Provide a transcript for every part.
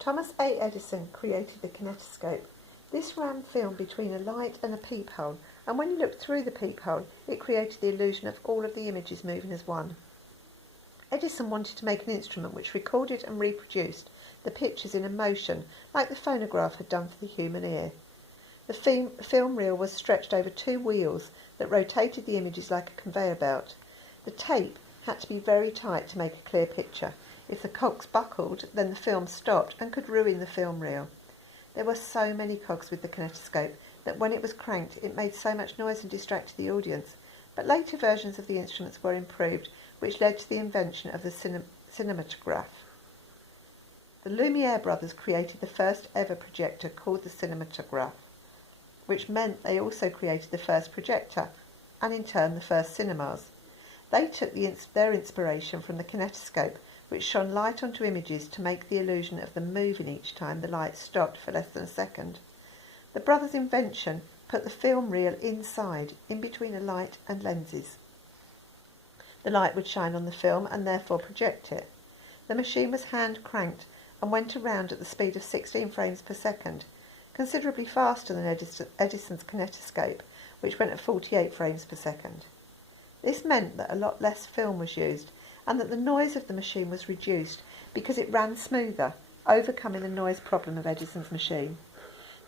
Thomas A. Edison created the kinetoscope. This ran film between a light and a peephole, and when you looked through the peephole, it created the illusion of all of the images moving as one. Edison wanted to make an instrument which recorded and reproduced the pictures in a motion, like the phonograph had done for the human ear. The film reel was stretched over two wheels that rotated the images like a conveyor belt. The tape had to be very tight to make a clear picture. If the cogs buckled, then the film stopped and could ruin the film reel. There were so many cogs with the kinetoscope that when it was cranked it made so much noise and distracted the audience, but later versions of the instruments were improved, which led to the invention of the cinematograph. The Lumiere brothers created the first ever projector called the cinematograph, which meant they also created the first projector, and in turn the first cinemas. They took their inspiration from the kinetoscope, which shone light onto images to make the illusion of them moving each time the light stopped for less than a second. The brothers' invention put the film reel inside, in between a light and lenses. The light would shine on the film and therefore project it. The machine was hand cranked and went around at the speed of 16 frames per second, considerably faster than Edison's kinetoscope, which went at 48 frames per second. This meant that a lot less film was used, and that the noise of the machine was reduced because it ran smoother, overcoming the noise problem of Edison's machine.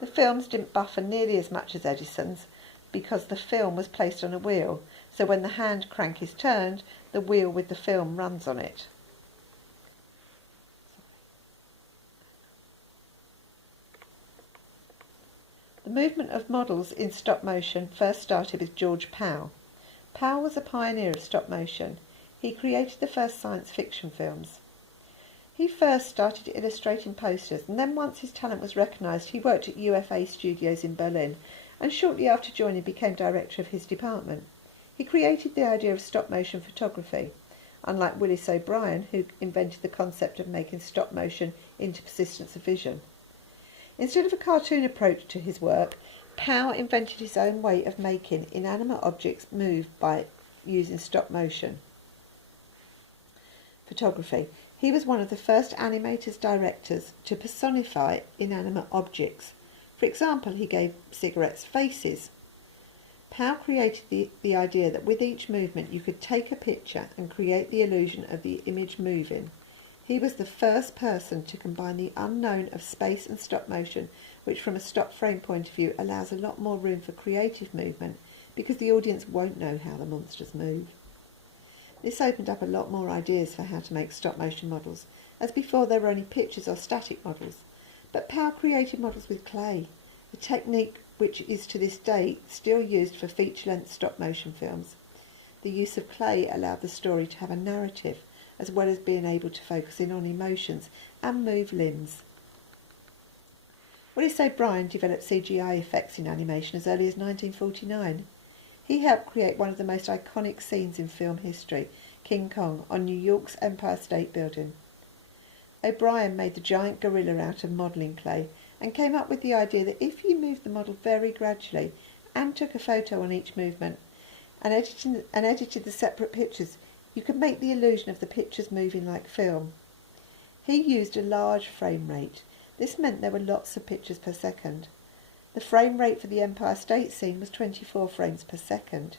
The films didn't buffer nearly as much as Edison's because the film was placed on a wheel, so when the hand crank is turned, the wheel with the film runs on it. The movement of models in stop motion first started with George Pal. Pal was a pioneer of stop motion. He created the first science fiction films. He first started illustrating posters, and then once his talent was recognised, he worked at UFA Studios in Berlin, and shortly after joining became director of his department. He created the idea of stop motion photography, unlike Willis O'Brien, who invented the concept of making stop motion into persistence of vision. Instead of a cartoon approach to his work, Pal invented his own way of making inanimate objects move by using stop motion photography. He was one of the first animators-directors to personify inanimate objects. For example, he gave cigarettes faces. Pal created the idea that with each movement you could take a picture and create the illusion of the image moving. He was the first person to combine the unknown of space and stop motion, which from a stop frame point of view allows a lot more room for creative movement because the audience won't know how the monsters move. This opened up a lot more ideas for how to make stop motion models, as before there were only pictures or static models. But Pal created models with clay, a technique which is to this day still used for feature-length stop motion films. The use of clay allowed the story to have a narrative, as well as being able to focus in on emotions and move limbs. Willis O'Brien developed CGI effects in animation as early as 1949. He helped create one of the most iconic scenes in film history, King Kong, on New York's Empire State Building. O'Brien made the giant gorilla out of modelling clay and came up with the idea that if you moved the model very gradually and took a photo on each movement and edited the separate pictures, you could make the illusion of the pictures moving like film. He used a large frame rate. This meant there were lots of pictures per second. The frame rate for the Empire State scene was 24 frames per second.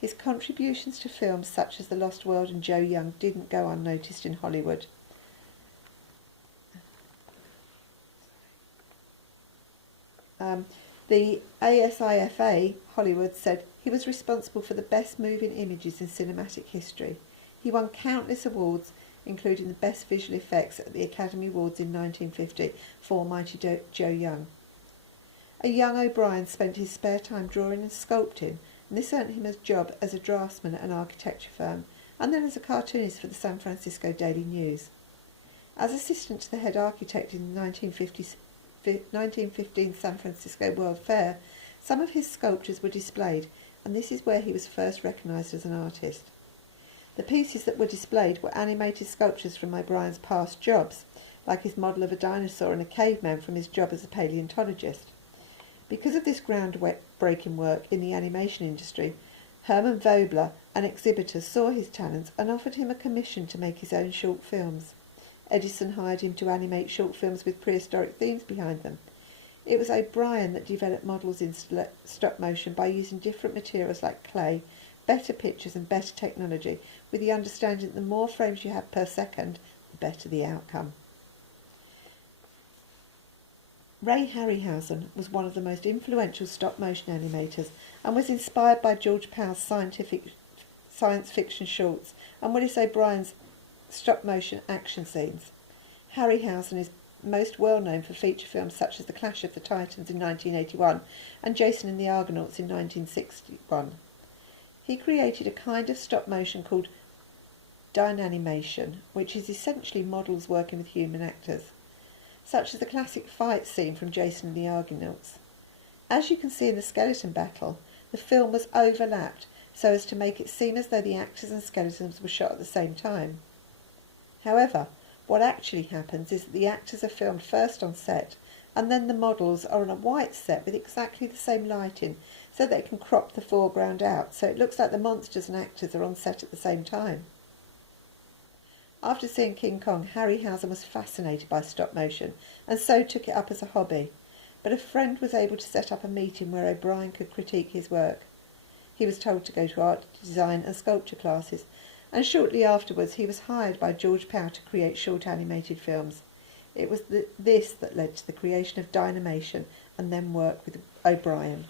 His contributions to films such as The Lost World and Joe Young didn't go unnoticed in Hollywood. The ASIFA Hollywood said he was responsible for the best moving images in cinematic history. He won countless awards, including the Best Visual Effects at the Academy Awards in 1950 for Mighty Joe Young. A young O'Brien spent his spare time drawing and sculpting, and this earned him a job as a draftsman at an architecture firm, and then as a cartoonist for the San Francisco Daily News. As assistant to the head architect in the 1915 San Francisco World Fair, some of his sculptures were displayed, and this is where he was first recognised as an artist. The pieces that were displayed were animated sculptures from O'Brien's past jobs, like his model of a dinosaur and a caveman from his job as a paleontologist. Because of this groundbreaking work in the animation industry, Herman Vogler, an exhibitor, saw his talents and offered him a commission to make his own short films. Edison hired him to animate short films with prehistoric themes behind them. It was O'Brien that developed models in stop motion by using different materials like clay, better pictures and better technology, with the understanding that the more frames you have per second, the better the outcome. Ray Harryhausen was one of the most influential stop-motion animators and was inspired by George Powell's science fiction shorts and Willis O'Brien's stop-motion action scenes. Harryhausen is most well known for feature films such as The Clash of the Titans in 1981 and Jason and the Argonauts in 1961. He created a kind of stop-motion called dynanimation, which is essentially models working with human actors, such as the classic fight scene from Jason and the Argonauts. As you can see in the skeleton battle, the film was overlapped so as to make it seem as though the actors and skeletons were shot at the same time. However, what actually happens is that the actors are filmed first on set, and then the models are on a white set with exactly the same lighting, so they can crop the foreground out, so it looks like the monsters and actors are on set at the same time. After seeing King Kong, Harryhausen was fascinated by stop motion, and so took it up as a hobby. But a friend was able to set up a meeting where O'Brien could critique his work. He was told to go to art, design and sculpture classes, and shortly afterwards he was hired by George Powell to create short animated films. It was this that led to the creation of Dynamation and then work with O'Brien.